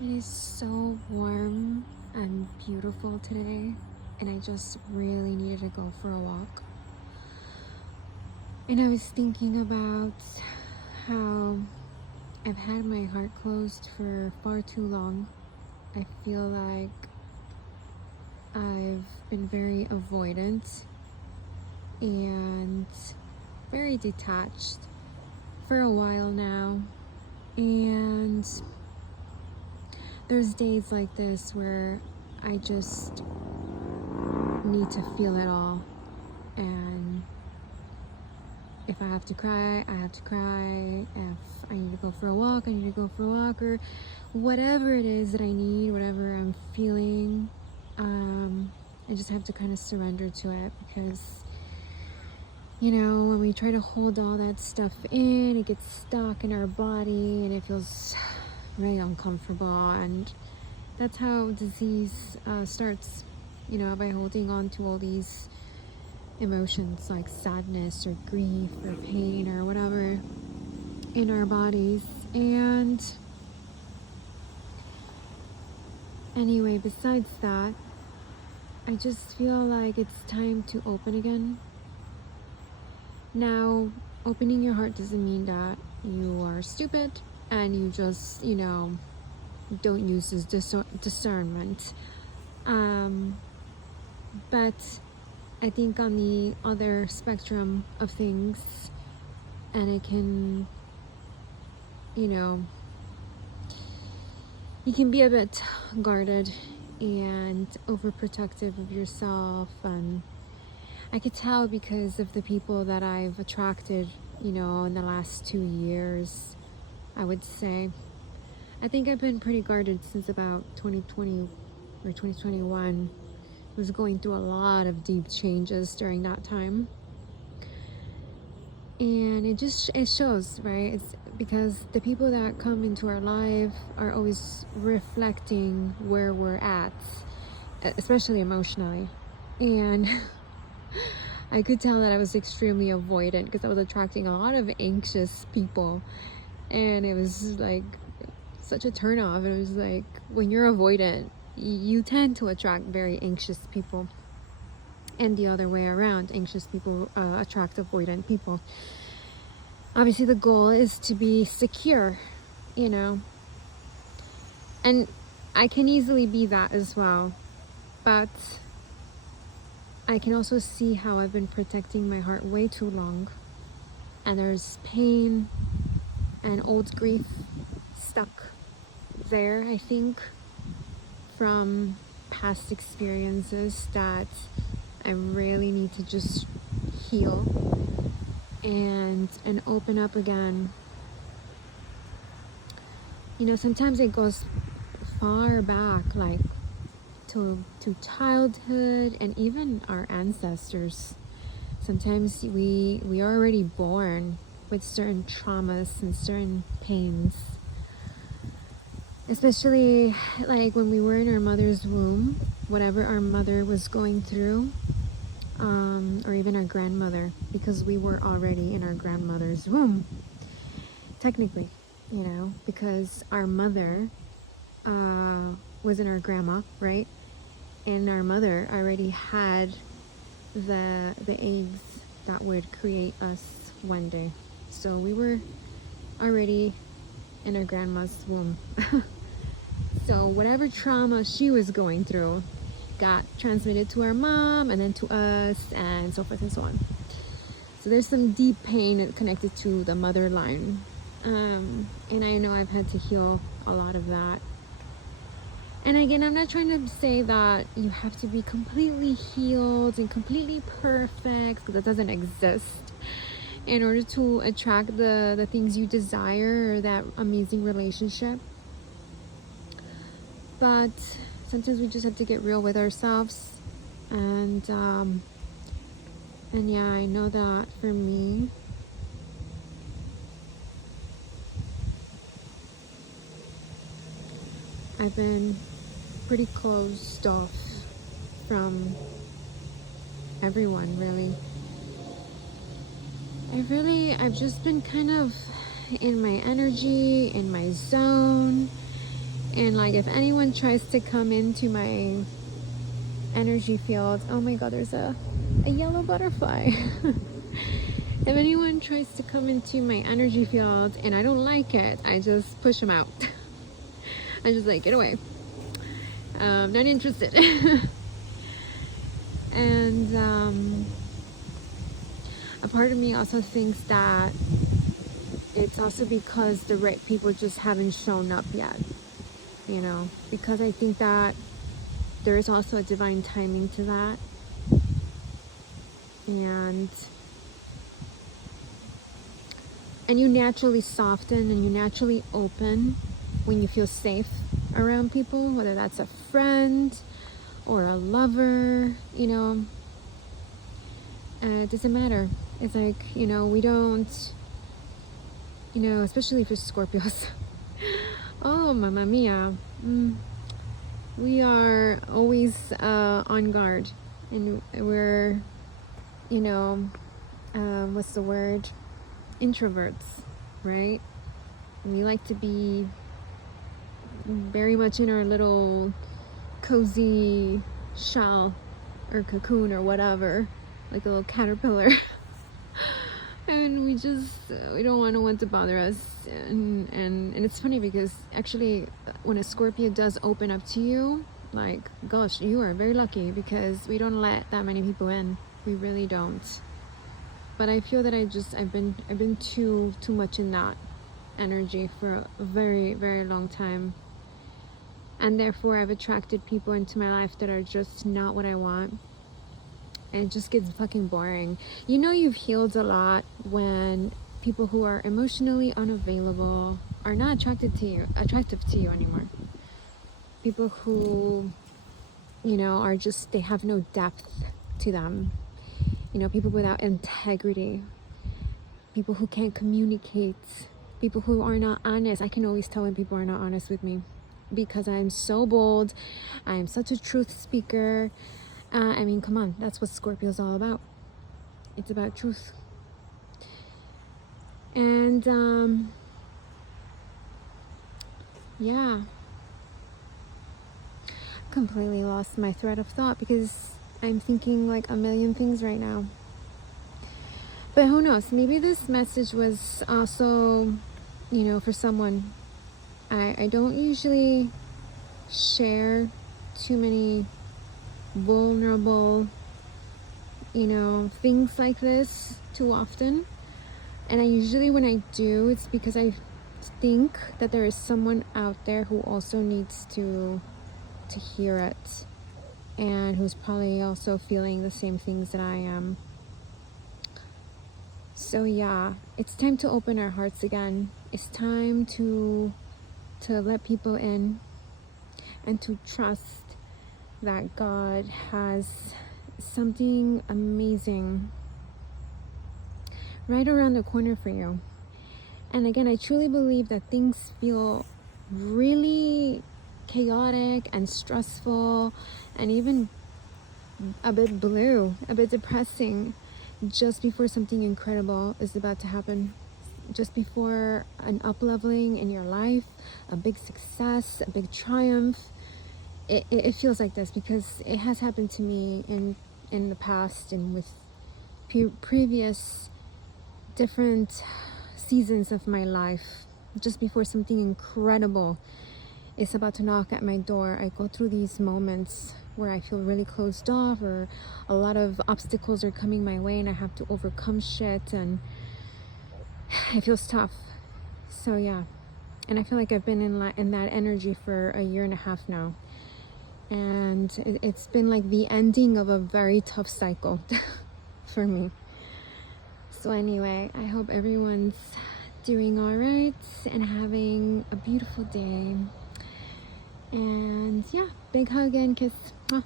It is so warm and beautiful today, and I just really needed to go for a walk. And I was thinking about how I've had my heart closed for far too long. I feel like I've been very avoidant and very detached for a while now. And there's days like this where I just need to feel it all. And if I have to cry, I have to cry. If I need to go for a walk, I need to go for a walk, or whatever it is that I need, whatever I'm feeling. I just have to kind of surrender to it, because when we try to hold all that stuff in, it gets stuck in our body and it feels really uncomfortable. And that's how disease starts, by holding on to all these emotions like sadness or grief or pain or whatever in our bodies. And anyway, besides that, I just feel like it's time to open again. Now, opening your heart doesn't mean that you are stupid and you just, don't use this discernment. But I think on the other spectrum of things, and it can, you can be a bit guarded and overprotective of yourself. And I could tell because of the people that I've attracted, in the last 2 years, I would say. I think I've been pretty guarded since about 2020 or 2021. I was going through a lot of deep changes during that time. And it shows, right? It's because the people that come into our life are always reflecting where we're at, especially emotionally. And I could tell that I was extremely avoidant because I was attracting a lot of anxious people. And it was like such a turnoff. It was like, when you're avoidant, you tend to attract very anxious people. And the other way around, anxious people attract avoidant people. Obviously, the goal is to be secure, and I can easily be that as well. But I can also see how I've been protecting my heart way too long. And there's pain and old grief stuck there, I think, from past experiences that I really need to just heal and open up again. Sometimes it goes far back, like to childhood and even our ancestors. Sometimes we are already born with certain traumas and certain pains, especially like when we were in our mother's womb, whatever our mother was going through, or even our grandmother, because we were already in our grandmother's womb, technically, because our mother wasn't our grandma, right? And our mother already had the eggs that would create us one day. So we were already in our grandma's womb. So whatever trauma she was going through got transmitted to our mom and then to us, and so forth and so on. So there's some deep pain connected to the mother line. And I know I've had to heal a lot of that. And again, I'm not trying to say that you have to be completely healed and completely perfect, because that doesn't exist, in order to attract the things you desire or that amazing relationship. But sometimes we just have to get real with ourselves. And yeah, I know that for me, I've been pretty closed off from everyone, really. I've just been kind of in my energy, in my zone, And like if anyone tries to come into my energy field, oh my god, there's a yellow butterfly. If anyone tries to come into my energy field and I don't like it, I just push them out. I just like, get away. Not interested. And a part of me also thinks that it's also because the right people just haven't shown up yet, you know, because I think that there is also a divine timing to that. And you naturally soften and you naturally open when you feel safe around people, whether that's a friend or a lover, you know. It doesn't matter. It's like, you know, we don't, you know, especially for Scorpios. Oh, mamma mia. We are always on guard, and we're, you know, what's the word? Introverts, right? We like to be very much in our little cozy shell or cocoon or whatever, like a little caterpillar. And we don't want no one to bother us. And it's funny because actually when a Scorpio does open up to you, like, gosh, you are very lucky, because we don't let that many people in. We really don't. But I feel that I've been too much in that energy for a very, very long time. And therefore I've attracted people into my life that are just not what I want. And it just gets fucking boring. You know, you've healed a lot when people who are emotionally unavailable are not attractive to you anymore. People who, you know, are just, they have no depth to them. You know, people without integrity, people who can't communicate, people who are not honest. I can always tell when people are not honest with me, because I'm so bold. I am such a truth speaker. I mean, come on, that's what Scorpio is all about. It's about truth. And yeah, completely lost my thread of thought because I'm thinking like a million things right now. But who knows, maybe this message was also, you know, for someone. I don't usually share too many vulnerable, you know, things like this too often. And I usually, when I do, it's because I think that there is someone out there who also needs to hear it, and who's probably also feeling the same things that I am. So yeah, it's time to open our hearts again. It's time to let people in, and to trust that God has something amazing right around the corner for you. And again, I truly believe that things feel really chaotic and stressful and even a bit blue, a bit depressing, just before something incredible is about to happen. Just before an up-leveling in your life, a big success, a big triumph. It feels like this because it has happened to me in the past and with previous different seasons of my life. Just before something incredible is about to knock at my door, I go through these moments where I feel really closed off, or a lot of obstacles are coming my way and I have to overcome shit, and it feels tough. So yeah, and I feel like I've been in that energy for a year and a half now, and it's been like the ending of a very tough cycle for me. So anyway, I hope everyone's doing all right and having a beautiful day. And yeah, big hug and kiss. Mwah.